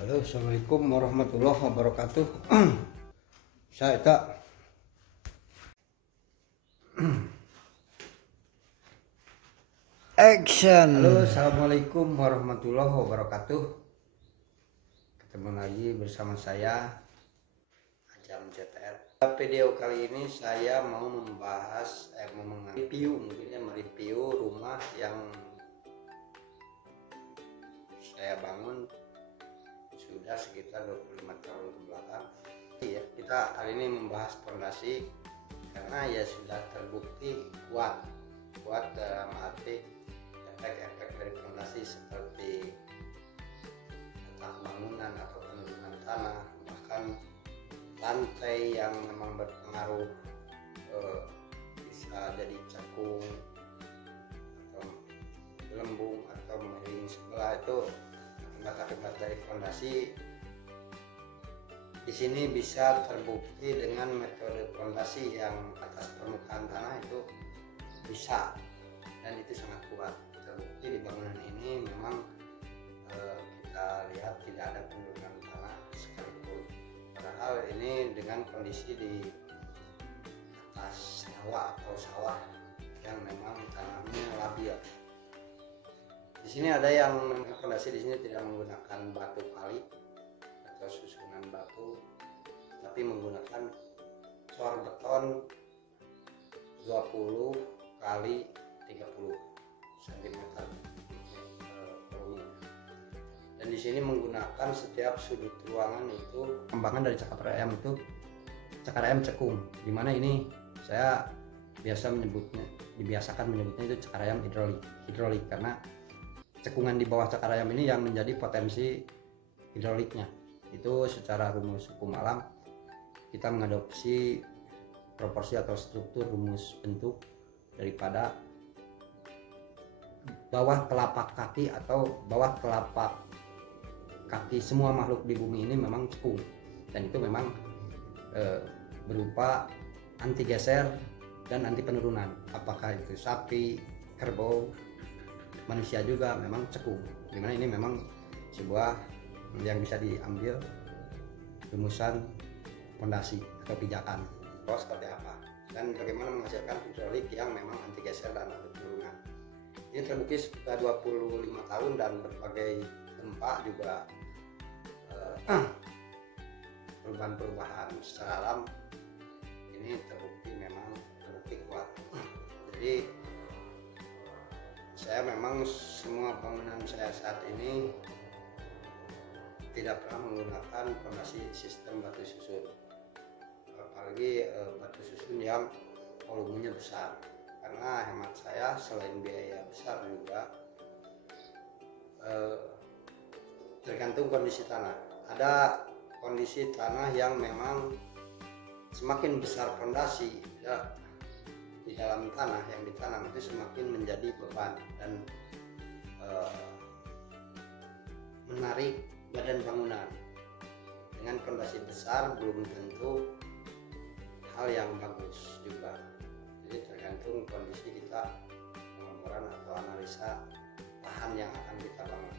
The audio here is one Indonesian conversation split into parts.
Halo, assalamualaikum warahmatullahi wabarakatuh. Saya tak Action. Halo, assalamualaikum warahmatullahi wabarakatuh. Ketemu lagi bersama saya Ajam CTR. Video kali ini saya mau membahas mereview rumah yang saya bangun sudah sekitar 25 tahun ke belakang. Ya, kita kali ini membahas fondasi karena ya sudah terbukti kuat dalam arti efek-efek dari fondasi seperti retak bangunan atau penurunan tanah, bahkan lantai yang memang berpengaruh bisa jadi cekung atau gelembung atau miring sebelah. Itu akibat dari fondasi. Di sini bisa terbukti dengan metode fondasi yang atas permukaan tanah itu bisa, dan itu sangat kuat. Terbukti di bangunan ini memang kita lihat tidak ada penurunan tanah sekalipun. Padahal ini dengan kondisi di atas rawa atau sawah yang memang tanahnya labil. Di sini ada yang fondasi di sini tidak menggunakan batu kali atau susunan batu, tapi menggunakan cor beton 20 kali 30 cm volume. Dan di sini menggunakan setiap sudut ruangan itu kembangan dari cakar ayam, itu cakar ayam cekung, dimana ini saya dibiasakan menyebutnya itu cakar ayam hidrolik karena cekungan di bawah cakar ayam ini yang menjadi potensi hidroliknya. Itu secara rumus hukum alam kita mengadopsi proporsi atau struktur rumus bentuk daripada bawah telapak kaki atau bawah telapak kaki semua makhluk di bumi ini memang cekung, dan itu memang berupa anti geser dan anti penurunan. Apakah itu sapi, kerbau, manusia juga memang cekung, dimana ini memang sebuah yang bisa diambil rumusan fondasi atau pijakan seperti apa dan bagaimana menghasilkan hidrolik yang memang anti geser dan anti penurunan. Ini terbukti sudah 25 tahun dan berbagai gempa juga perubahan-perubahan secara alam ini terbukti kuat. Jadi saya memang semua bangunan saya saat ini tidak pernah menggunakan fondasi sistem batu susun, apalagi batu susun yang volumenya besar, karena hemat saya selain biaya besar juga tergantung kondisi tanah. Ada kondisi tanah yang memang semakin besar fondasi di dalam tanah yang ditanam itu semakin menjadi beban dan menarik badan bangunan. Dengan fondasi besar belum tentu hal yang bagus juga. Jadi tergantung kondisi kita pengeboran atau analisa lahan yang akan kita bangun.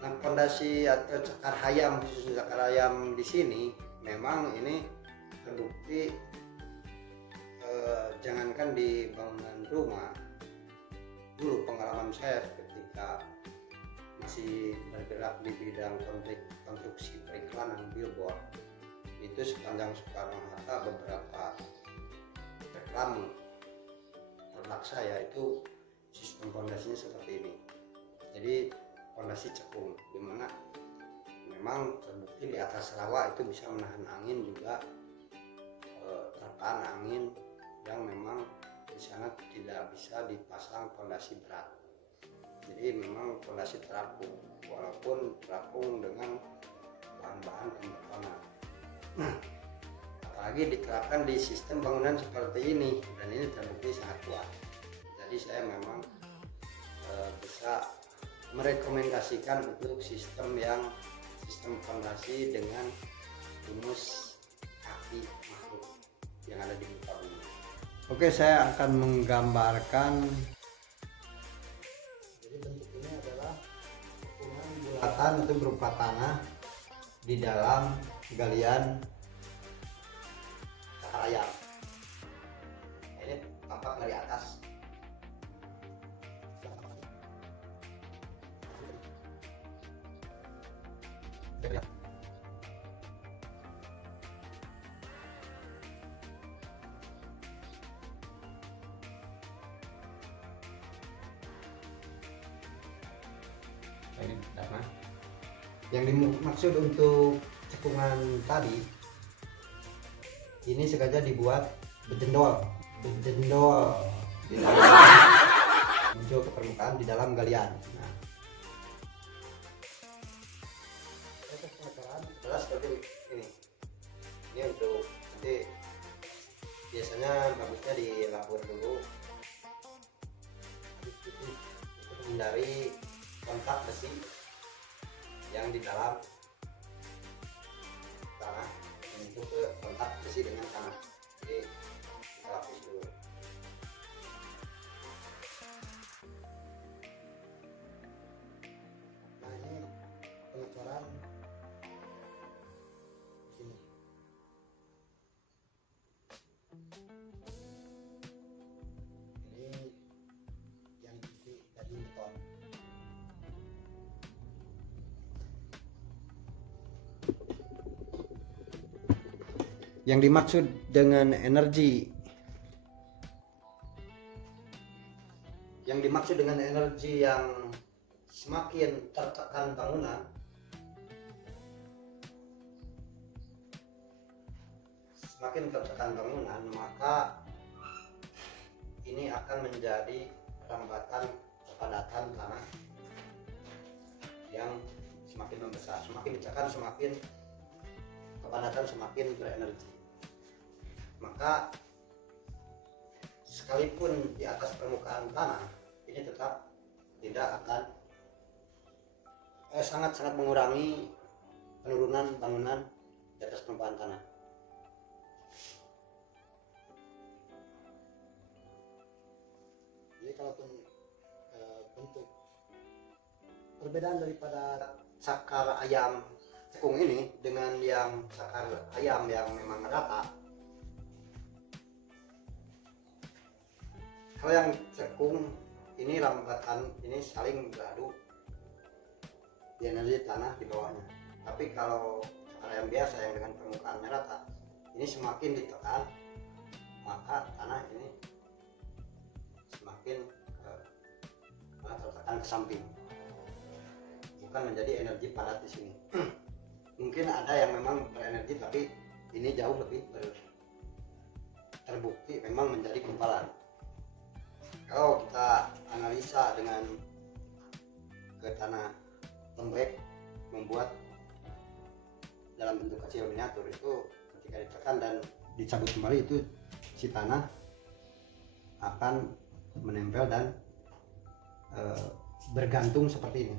Nah, fondasi atau cakar hayam, khusus cakar hayam di sini memang ini terbukti jangankan di bangunan rumah. Dulu pengalaman saya ketika masih bergerak di bidang konstruksi periklanan billboard, itu sepanjang Soekarno-Hatta beberapa reklame produk saya itu sistem fondasinya seperti ini. Jadi fondasi cekung, dimana memang terbukti di atas rawa itu bisa menahan angin juga, terpaan angin yang memang di sana tidak bisa dipasang fondasi berat. Jadi memang fondasi terapung, walaupun terapung dengan bahan-bahan pembetongan. Nah, apalagi diterapkan di sistem bangunan seperti ini, dan ini terbukti sangat kuat. Jadi saya memang bisa merekomendasikan untuk sistem fondasi dengan rumus kaki makhluk yang ada di muka bumi. Oke, saya akan menggambarkan. Jadi bentuk ini adalah cekungan bulatan rambatan itu berupa tanah di dalam galian cakar ayam. Ini tampak dari atas. Ini tanah. Yang dimaksud untuk cekungan tadi ini sengaja dibuat bejendol di dalam muncul ke permukaan di dalam galian. Nah, proses pengecekan adalah seperti ini. Ini untuk nanti biasanya bagusnya dilabur dulu untuk menghindari kontak besi yang di dalam tanah untuk ke kontak besi dengan tanah. Jadi kita lapis dulu. Nah, ini pengecoran di sini. Ini yang diisi dari beton. Yang dimaksud dengan energi yang semakin tertekan bangunan, maka ini akan menjadi rambatan kepadatan tanah yang semakin membesar. Semakin ditekan, semakin kepadatan semakin berenergi. Maka sekalipun di atas permukaan tanah ini tetap tidak akan sangat-sangat mengurangi penurunan bangunan di atas permukaan tanah. Jadi kalaupun bentuk perbedaan daripada cakar ayam cekung ini dengan yang cakar ayam yang memang rata, kalau yang cekung ini rambatan ini saling beradu di energi tanah di bawahnya. Tapi kalau cakar ayam biasa yang dengan permukaannya rata, ini semakin ditekan maka tanah ini semakin tertekan ke samping, bukan menjadi energi padat di sini. Mungkin ada yang memang berenergi, tapi ini jauh lebih terbukti memang menjadi gumpalan. Kalau kita analisa dengan ke tanah lembek membuat dalam bentuk kecil miniatur, itu ketika ditekan dan dicabut kembali, itu si tanah akan menempel dan bergantung seperti ini,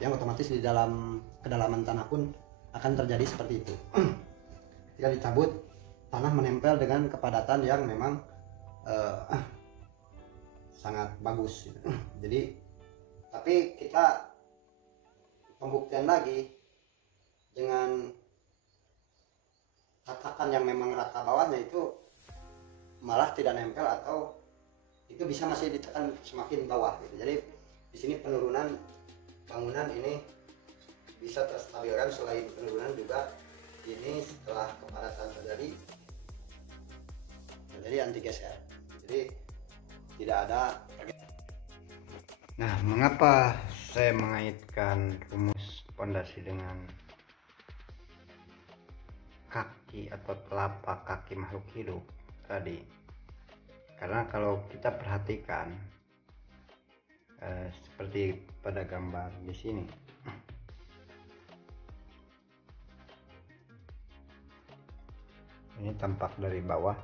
yang otomatis di dalam kedalaman tanah pun akan terjadi seperti itu. Ketika dicabut, tanah menempel dengan kepadatan yang memang sangat bagus. Jadi, tapi kita pembuktian lagi dengan katakan yang memang rata bawahnya itu malah tidak nempel, atau itu bisa masih ditekan semakin bawah gitu. Jadi di sini penurunan bangunan ini bisa terstabilkan. Selain penurunan juga ini setelah kepadatan terjadi anti geser, jadi tidak ada. Nah, mengapa saya mengaitkan rumus pondasi dengan kaki atau telapak kaki makhluk hidup tadi? Karena kalau kita perhatikan seperti pada gambar di sini, ini tampak dari bawah,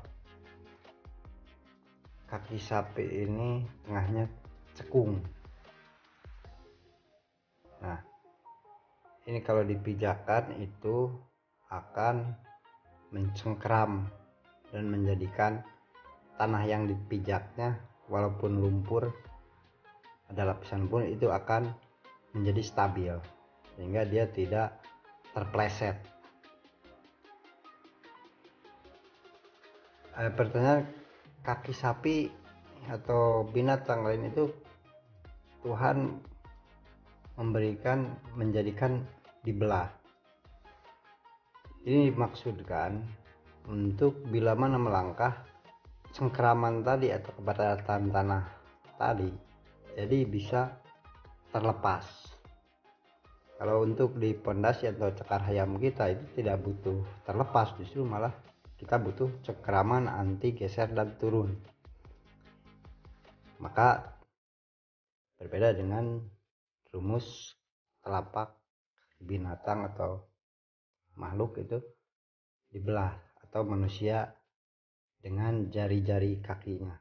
kaki sapi ini tengahnya cekung. Nah, ini kalau dipijakkan itu akan mencengkram dan menjadikan tanah yang dipijaknya, walaupun lumpur ada lapisan pun, itu akan menjadi stabil sehingga dia tidak terpleset. Pertanyaan, kaki sapi atau binatang lain itu Tuhan menjadikan dibelah. Ini dimaksudkan untuk bila mana melangkah cengkeraman tadi atau kepadatan tanah tadi, jadi bisa terlepas. Kalau untuk di pondasi atau cakar hayam kita itu tidak butuh terlepas, justru malah kita butuh cengkeraman anti geser dan turun. Maka berbeda dengan rumus telapak binatang atau makhluk itu dibelah, atau manusia dengan jari-jari kakinya.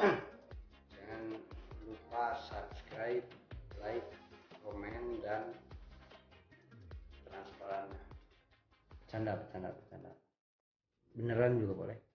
Jangan lupa subscribe, like, komen, dan transparan. Bercanda beneran juga boleh.